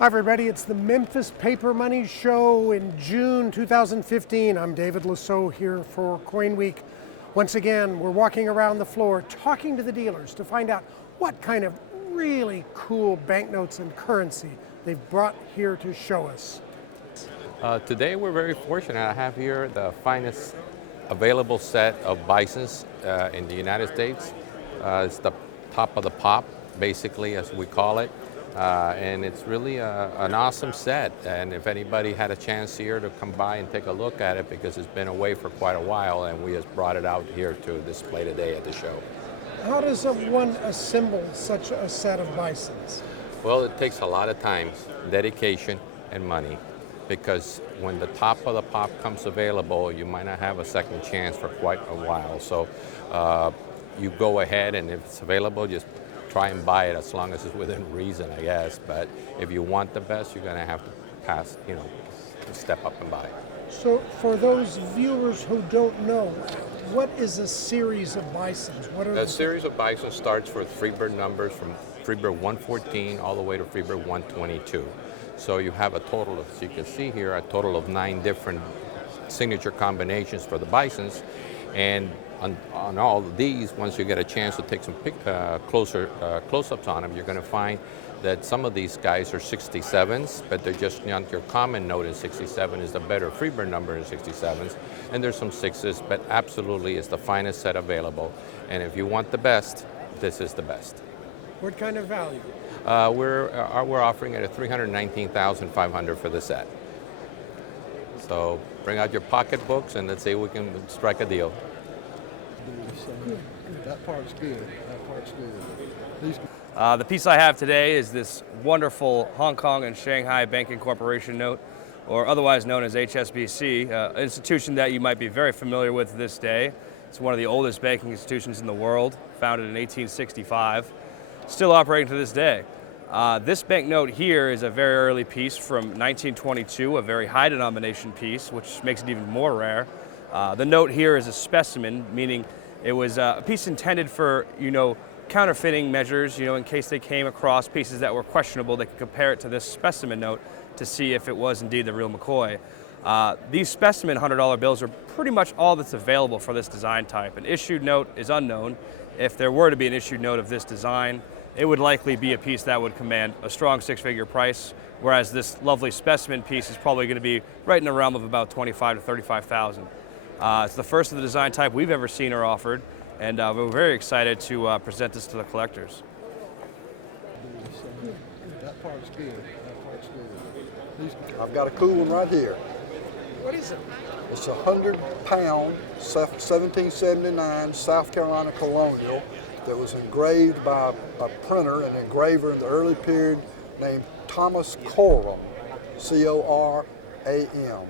Hi everybody, it's the Memphis Paper Money Show in June 2015. I'm David Lisot here for CoinWeek. Once again, we're walking around the floor talking to the dealers to find out what kind of really cool banknotes and currency they've brought here to show us. Today we're very fortunate. I have here the finest available set of Bisons in the United States. It's the top of the pop, basically, as we call it. And it's really an awesome set, and if anybody had a chance here to come by and take a look at it, because it's been away for quite a while and we just brought it out here to display today at the show. How does one assemble such a set of Bisons? Well, it takes a lot of time, dedication, and money, because when the top of the pop comes available, you might not have a second chance for quite a while. So you go ahead, and if it's available, just try and buy it as long as it's within reason, I guess. But if you want the best, you're going to have to pass, step up and buy it. So for those viewers who don't know, what is a series of Bisons? What are the series of Bison starts with Friedberg numbers from Friedberg 114 all the way to Friedberg 122. So you have a total of, as you can see here, a total of 9 different signature combinations for the Bisons. And on all of these, once you get a chance to take some close-ups on them, you're going to find that some of these guys are 67s, but they're just not your common note in 67 is the better Friedberg number in 67s. And there's some 6s, but absolutely it's the finest set available. And if you want the best, this is the best. What kind of value? We're offering it at $319,500 for the set. So bring out your pocketbooks and let's see if we can strike a deal. That part's good. That part's good. The piece I have today is this wonderful Hong Kong and Shanghai Banking Corporation note, or otherwise known as HSBC, an institution that you might be very familiar with this day. It's one of the oldest banking institutions in the world, founded in 1865, still operating to this day. This banknote here is a very early piece from 1922, a very high denomination piece, which makes it even more rare. The note here is a specimen, meaning it was a piece intended for, counterfeiting measures, in case they came across pieces that were questionable, they could compare it to this specimen note to see if it was indeed the real McCoy. These specimen $100 bills are pretty much all that's available for this design type. An issued note is unknown. If there were to be an issued note of this design, it would likely be a piece that would command a strong 6-figure price, whereas this lovely specimen piece is probably going to be right in the realm of about $25,000 to $35,000. It's the first of the design type we've ever seen or offered, and we're very excited to present this to the collectors. That part's good. That part's good. I've got a cool one right here. What is it? It's a 100-pound 1779 South Carolina Colonial that was engraved by a printer and engraver in the early period named Thomas Coram, C-O-R-A-M.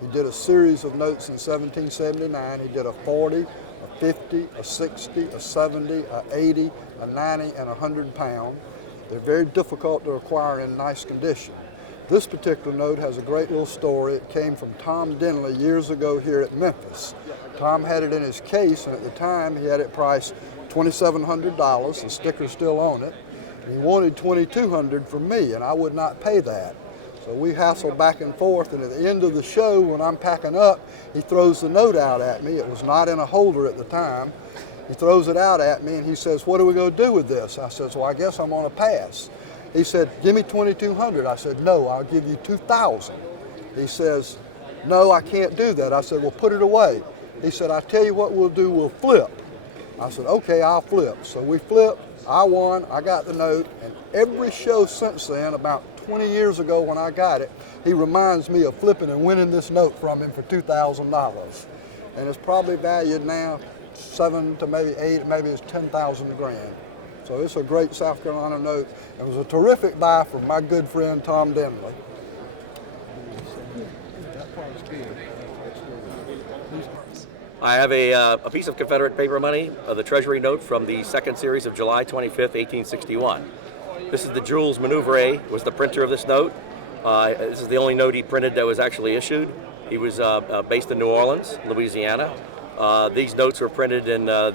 He did a series of notes in 1779. He did a 40, a 50, a 60, a 70, a 80, a 90, and a 100 pound. They're very difficult to acquire in nice condition. This particular note has a great little story. It came from Tom Denley years ago here at Memphis. Tom had it in his case, and at the time he had it priced $2,700. The sticker's still on it. And he wanted $2,200 from me, and I would not pay that. So we hassled back and forth, and at the end of the show, when I'm packing up, he throws the note out at me. It was not in a holder at the time. He throws it out at me, and he says, "What are we going to do with this?" I says, "Well, I guess I'm going to pass." He said, "Give me $2,200. I said, "No, I'll give you $2,000. He says, "No, I can't do that." I said, "Well, put it away." He said, "I tell you what we'll do, we'll flip." I said, "Okay, I'll flip." So we flipped. I won. I got the note, and every show since then, about 20 years ago when I got it, he reminds me of flipping and winning this note from him for $2,000. And it's probably valued now 7 to maybe 8, maybe it's 10,000 grand. So it's a great South Carolina note. It was a terrific buy from my good friend Tom Denley. That part's good. That part's good. I have a piece of Confederate paper money, the Treasury note from the second series of July 25th, 1861. This is the Jules Manouvrier, was the printer of this note. This is the only note he printed that was actually issued. He was based in New Orleans, Louisiana. These notes were printed in the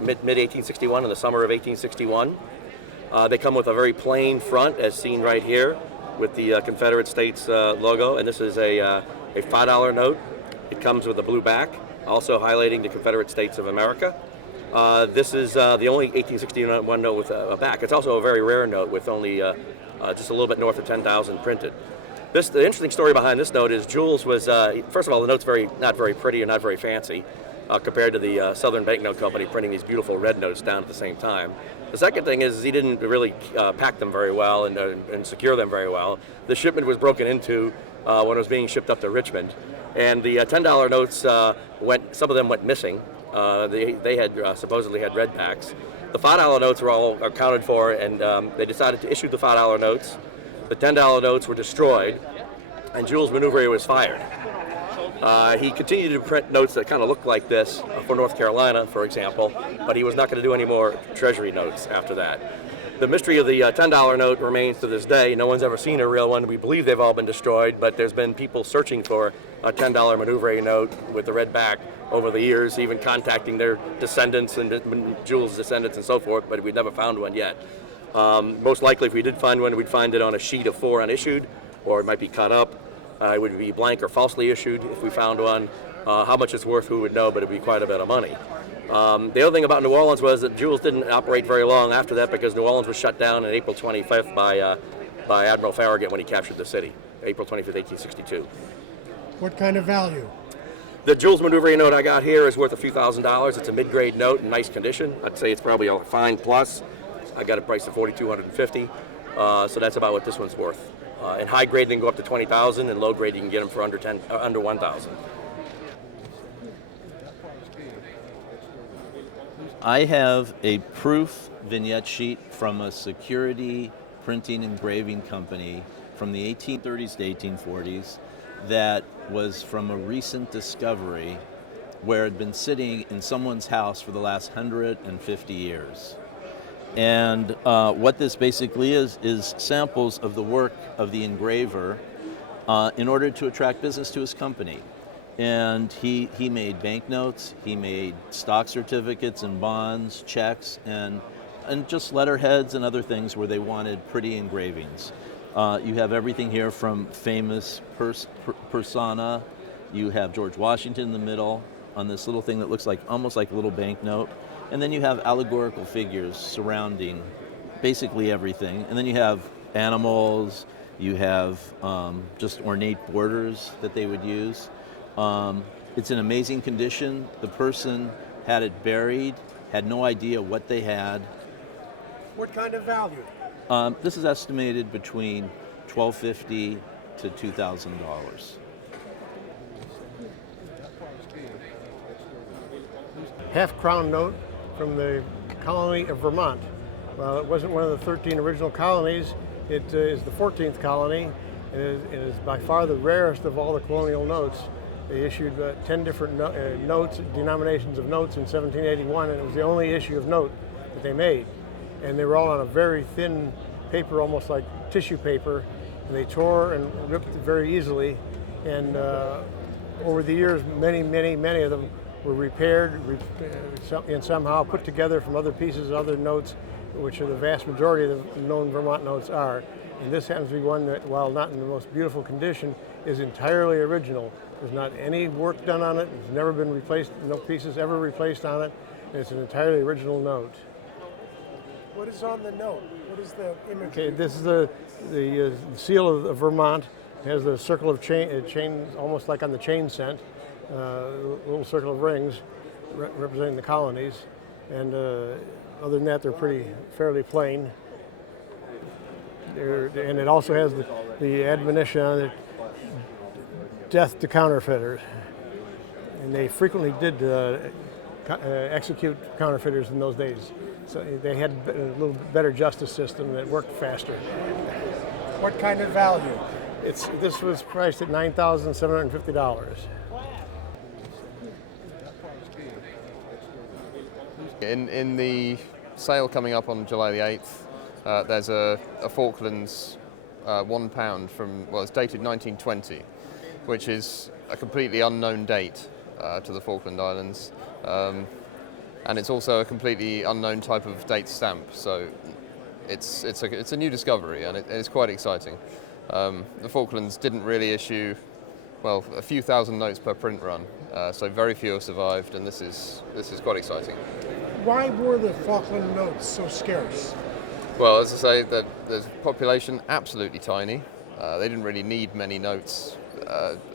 mid 1861, in the summer of 1861. They come with a very plain front, as seen right here, with the Confederate States logo, and this is a $5 note. It comes with a blue back, also highlighting the Confederate States of America. This is the only 1861 note with a back. It's also a very rare note with only just a little bit north of 10,000 printed. The interesting story behind this note is Jules was, first of all, the note's not very pretty and not very fancy compared to the Southern Banknote Company printing these beautiful red notes down at the same time. The second thing is he didn't really pack them very well and secure them very well. The shipment was broken into when it was being shipped up to Richmond. And the $10 notes, some of them went missing. They had supposedly had red backs. The $5 notes were all accounted for, and they decided to issue the $5 notes. The $10 notes were destroyed, and Jules Manouvrier was fired. He continued to print notes that kind of looked like this for North Carolina, for example, but he was not going to do any more Treasury notes after that. The mystery of the $10 note remains to this day. No one's ever seen a real one. We believe they've all been destroyed, but there's been people searching for a $10 Manouvrier note with the red back over the years, even contacting their descendants and Jules' descendants and so forth, but we've never found one yet. Most likely, if we did find one, we'd find it on a sheet of 4 unissued, or it might be cut up. It would be blank or falsely issued if we found one. How much it's worth, who would know, but it would be quite a bit of money. The other thing about New Orleans was that Jules didn't operate very long after that because New Orleans was shut down on April 25th by Admiral Farragut when he captured the city, April 25th, 1862. What kind of value? The Jules Manouvrier note I got here is worth a few $1,000s. It's a mid-grade note in nice condition. I'd say it's probably a fine plus. I got it priced at $4,250, so that's about what this one's worth. In high grade, they can go up to $20,000, and low grade, you can get them for under $1,000. I have a proof vignette sheet from a security printing engraving company from the 1830s to 1840s that was from a recent discovery where it had been sitting in someone's house for the last 150 years. And what this basically is samples of the work of the engraver in order to attract business to his company. And he made banknotes, he made stock certificates and bonds, checks, and just letterheads and other things where they wanted pretty engravings. You have everything here from famous persona. You have George Washington in the middle on this little thing that looks like almost like a little banknote. And then you have allegorical figures surrounding basically everything. And then you have animals, you have just ornate borders that they would use. It's in amazing condition. The person had it buried, had no idea what they had. What kind of value? This is estimated between $1,250 to $2,000. Half-crown note from the colony of Vermont. Well, it wasn't one of the 13 original colonies. It is the 14th colony. It is by far the rarest of all the colonial notes. They issued 10 different notes, denominations of notes in 1781, and it was the only issue of note that they made. And they were all on a very thin paper, almost like tissue paper, and they tore and ripped very easily. And over the years, many of them were repaired and somehow put together from other pieces, other notes, which are the vast majority of the known Vermont notes are. And this happens to be one that, while not in the most beautiful condition, is entirely original. There's not any work done on it. It's never been replaced, no pieces ever replaced on it. And it's an entirely original note. What is on the note? What is the image? Okay, this is the seal of Vermont. It has the circle of chain, almost like on the chain cent, little circle of rings representing the colonies. And other than that, they're fairly plain. And it also has the admonition on it, death to counterfeiters. And they frequently did execute counterfeiters in those days. So they had a little better justice system that worked faster. What kind of value? This was priced at $9,750. In the sale coming up on July the 8th, there's a Falklands £1 from, well, it's dated 1920, which is a completely unknown date to the Falkland Islands. And it's also a completely unknown type of date stamp. So it's a new discovery, and it's quite exciting. The Falklands didn't really issue, well, a few thousand notes per print run, so very few have survived, and this is quite exciting. Why were the Falkland notes so scarce? Well, as I say, the population absolutely tiny. They didn't really need many notes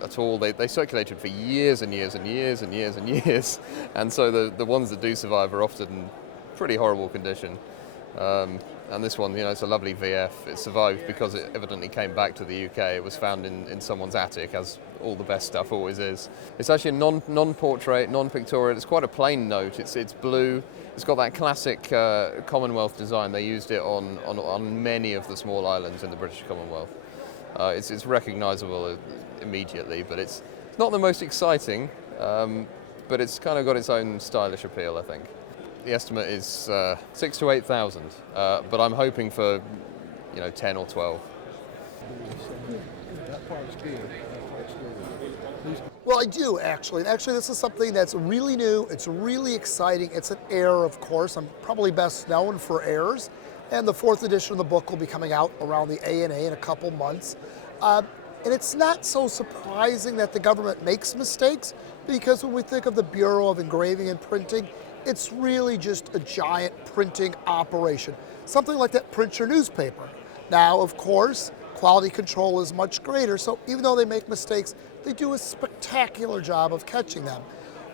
at all. They circulated for years and years and years and years and years, and so the ones that do survive are often in pretty horrible condition. And this one, it's a lovely VF. It survived because it evidently came back to the UK. It was found in someone's attic, as all the best stuff always is. It's actually a non-portrait, non-pictorial. It's quite a plain note. It's blue. It's got that classic Commonwealth design. They used it on many of the small islands in the British Commonwealth. It's recognisable immediately, but it's not the most exciting, but it's kind of got its own stylish appeal, I think. The estimate is 6,000 to 8,000, but I'm hoping for 10 or 12. Well, I do actually. And actually, this is something that's really new. It's really exciting. It's an error, of course. I'm probably best known for errors. And the 4th edition of the book will be coming out around the ANA in a couple months. And it's not so surprising that the government makes mistakes, because when we think of the Bureau of Engraving and Printing, it's really just a giant printing operation. Something like that prints your newspaper. Now, of course, quality control is much greater, so even though they make mistakes, they do a spectacular job of catching them.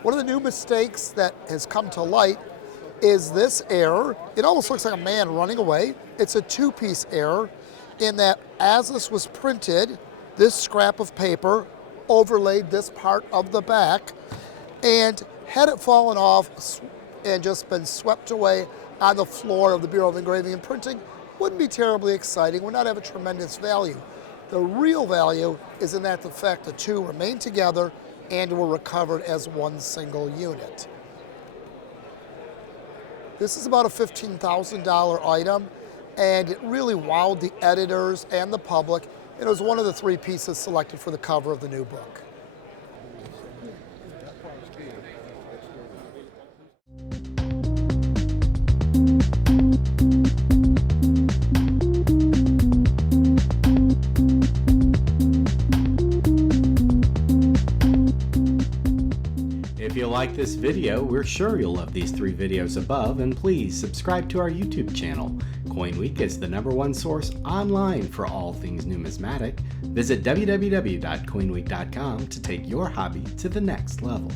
One of the new mistakes that has come to light is this error. It almost looks like a man running away. It's a 2-piece error in that as this was printed, this scrap of paper overlaid this part of the back, and had it fallen off and just been swept away on the floor of the Bureau of Engraving and Printing, wouldn't be terribly exciting, would not have a tremendous value. The real value is in that the fact the two remain together and were recovered as one single unit. This is about a $15,000 item, and it really wowed the editors and the public. It was one of the 3 pieces selected for the cover of the new book. If you like this video, we're sure you'll love these 3 videos above, and please subscribe to our YouTube channel. CoinWeek is the #1 source online for all things numismatic. Visit www.coinweek.com to take your hobby to the next level.